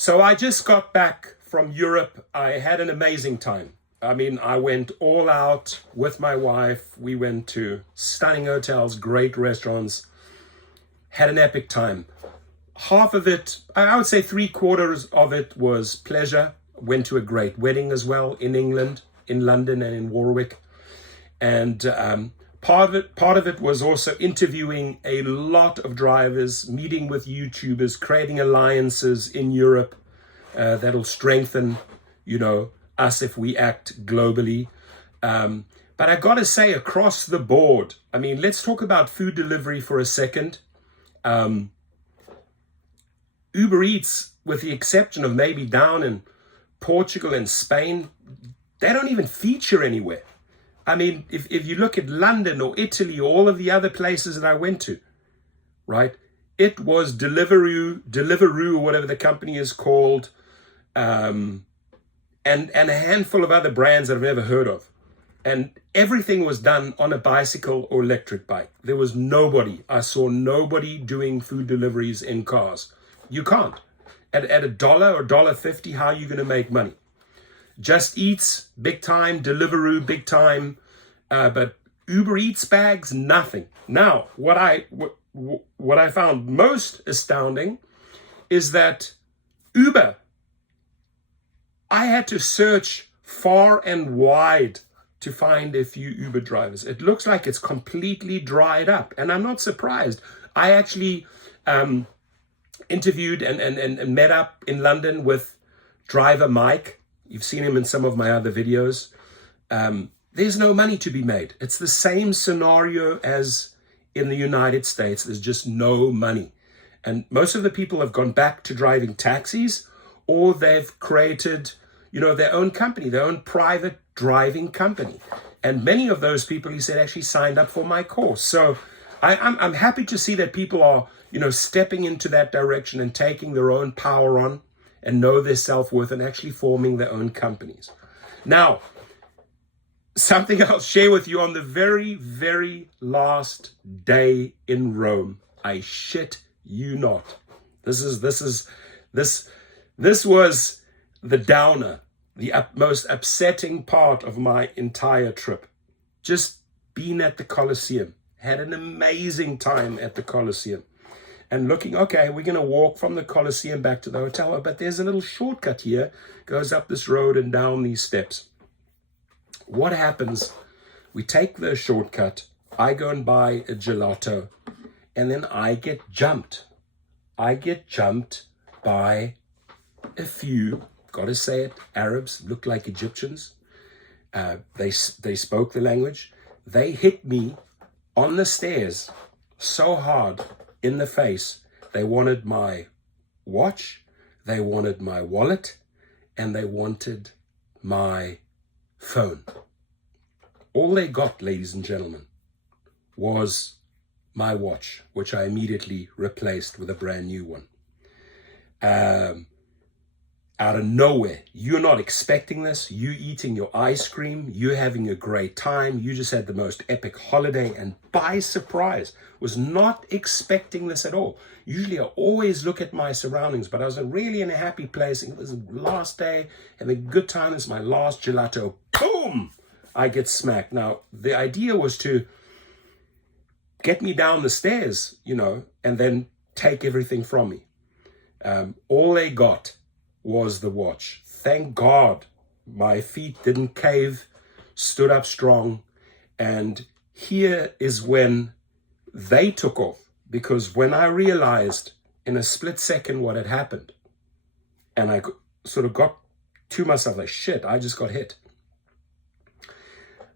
So I just got back from Europe. I had an amazing time. I mean, I went all out with my wife. We went to stunning hotels, great restaurants, had an epic time. Half of it, I would say 3/4 of it was pleasure. Went to a great wedding as well in England, in London and in Warwick. And part of it was also interviewing a lot of drivers, meeting with YouTubers, creating alliances in Europe that'll strengthen, us if we act globally. But I got to say, across the board, I mean, let's talk about food delivery for a second. Uber Eats, with the exception of maybe down in Portugal and Spain, they don't even feature anywhere. I mean, if you look at London or Italy or all of the other places that I went to, right, it was Deliveroo, or whatever the company is called, and a handful of other brands that I've never heard of. And everything was done on a bicycle or electric bike. There was nobody. I saw nobody doing food deliveries in cars. You can't. At $1 or $1.50, how are you going to make money? Just Eats, big time. Deliveroo, big time. But Uber Eats bags, nothing. Now, what I found most astounding is that Uber, I had to search far and wide to find a few Uber drivers. It looks like it's completely dried up, and I'm not surprised. I actually interviewed and met up in London with driver Mike. You've seen him in some of my other videos. There's no money to be made. It's the same scenario as in the United States. There's just no money. And most of the people have gone back to driving taxis, or they've created, their own company, their own private driving company. And many of those people, he said, actually signed up for my course. So I'm happy to see that people are, stepping into that direction and taking their own power on and know their self-worth and actually forming their own companies. Now, something I'll share with you on the very, very last day in Rome. I shit you not. This was the downer, the most upsetting part of my entire trip. Just being at the Colosseum. Had an amazing time at the Colosseum. And looking, okay, we're going to walk from the Colosseum back to the hotel, but there's a little shortcut here, goes up this road and down these steps. What happens? We take the shortcut, I go and buy a gelato, and then I get jumped. I get jumped by a few, gotta say it, Arabs, looked like Egyptians. They spoke the language. They hit me on the stairs so hard in the face. They wanted my watch, they wanted my wallet, and they wanted my phone. All they got, ladies and gentlemen, was my watch, which I immediately replaced with a brand new one. Out of nowhere, you're not expecting this. You eating your ice cream, you having a great time. You just had the most epic holiday, and by surprise, was not expecting this at all. Usually I always look at my surroundings, but I was really in a happy place. It was the last day, having a good time. It's my last gelato. Boom! I get smacked. Now, the idea was to get me down the stairs, and then take everything from me. All they got was the watch. Thank God my feet didn't cave, stood up strong. And here is when they took off, because when I realized in a split second what had happened, and I sort of got to myself like, shit, I just got hit.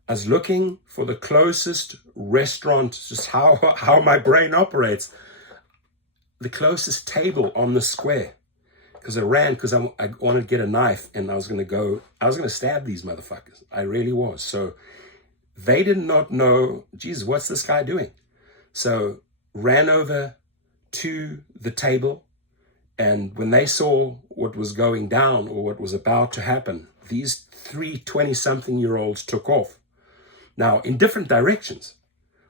I was looking for the closest restaurant, just how my brain operates, the closest table on the square. Because I ran, because I wanted to get a knife, and I was going to stab these motherfuckers. I really was. So they did not know, Jesus, what's this guy doing? So ran over to the table, and when they saw what was going down or what was about to happen, these 3 20-something-year-olds took off. Now, in different directions.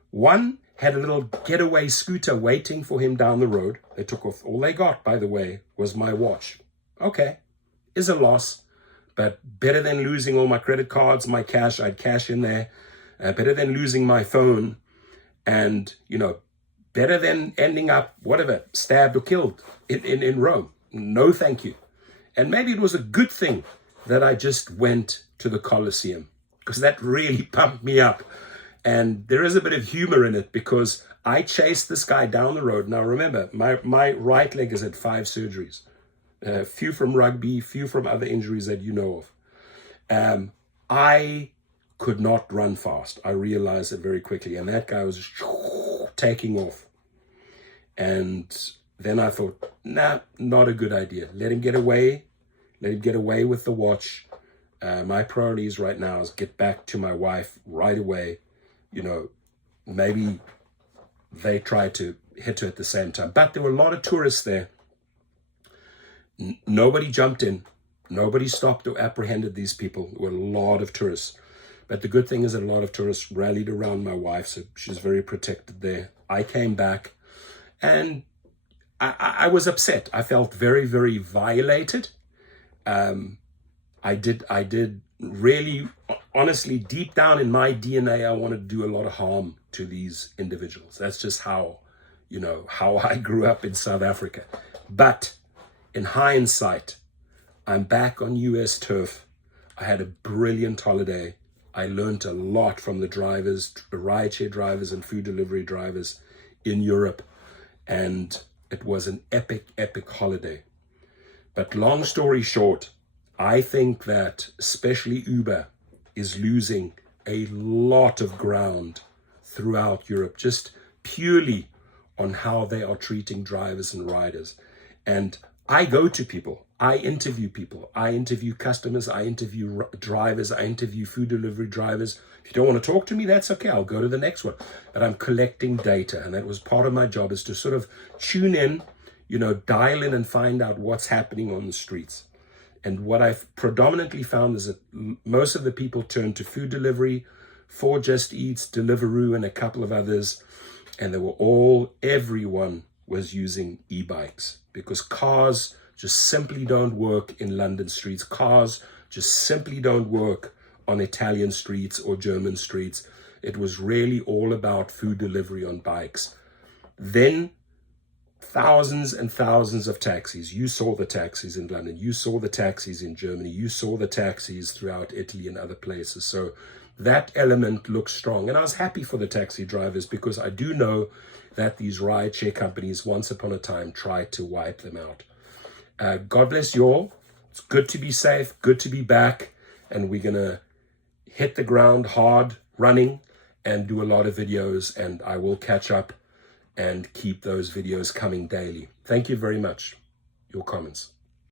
One had a little getaway scooter waiting for him down the road. They took off. All they got, by the way, was my watch. Okay, is a loss, but better than losing all my credit cards, my cash. I had cash in there. Better than losing my phone, and better than ending up whatever, stabbed or killed in Rome. No, thank you. And maybe it was a good thing that I just went to the Colosseum, because that really pumped me up. And there is a bit of humor in it, because I chased this guy down the road. Now remember, my right leg has had 5 surgeries. Few from rugby, few from other injuries that you know of. I could not run fast. I realized it very quickly. And that guy was just taking off. And then I thought, nah, not a good idea. Let him get away. Let him get away with the watch. My priorities right now is get back to my wife right away. Maybe they try to hit her at the same time. But there were a lot of tourists there. Nobody jumped in. Nobody stopped or apprehended these people. There were a lot of tourists. But the good thing is that a lot of tourists rallied around my wife, so she's very protected there. I came back, and I was upset. I felt very, very violated. I did really, honestly, deep down in my DNA, I wanted to do a lot of harm to these individuals. That's just how I grew up in South Africa. But in hindsight, I'm back on US turf. I had a brilliant holiday. I learned a lot from the drivers, rideshare drivers and food delivery drivers in Europe. And it was an epic, epic holiday. But long story short, I think that especially Uber is losing a lot of ground throughout Europe, just purely on how they are treating drivers and riders. And I go to people, I interview customers, I interview drivers, I interview food delivery drivers. If you don't want to talk to me, that's okay, I'll go to the next one. But I'm collecting data, and that was part of my job, is to sort of tune in, dial in and find out what's happening on the streets. And what I've predominantly found is that most of the people turn to food delivery, for Just Eats, Deliveroo, and a couple of others. And everyone was using e-bikes, because cars just simply don't work in London streets. Cars just simply don't work on Italian streets or German streets. It was really all about food delivery on bikes. Then thousands and thousands of taxis. You saw the taxis in London. You saw the taxis in Germany. You saw the taxis throughout Italy and other places. So that element looks strong. And I was happy for the taxi drivers, because I do know that these rideshare companies once upon a time tried to wipe them out. God bless you all. It's good to be safe, good to be back. And we're going to hit the ground hard running and do a lot of videos. And I will catch up and keep those videos coming daily. Thank you very much. Your comments.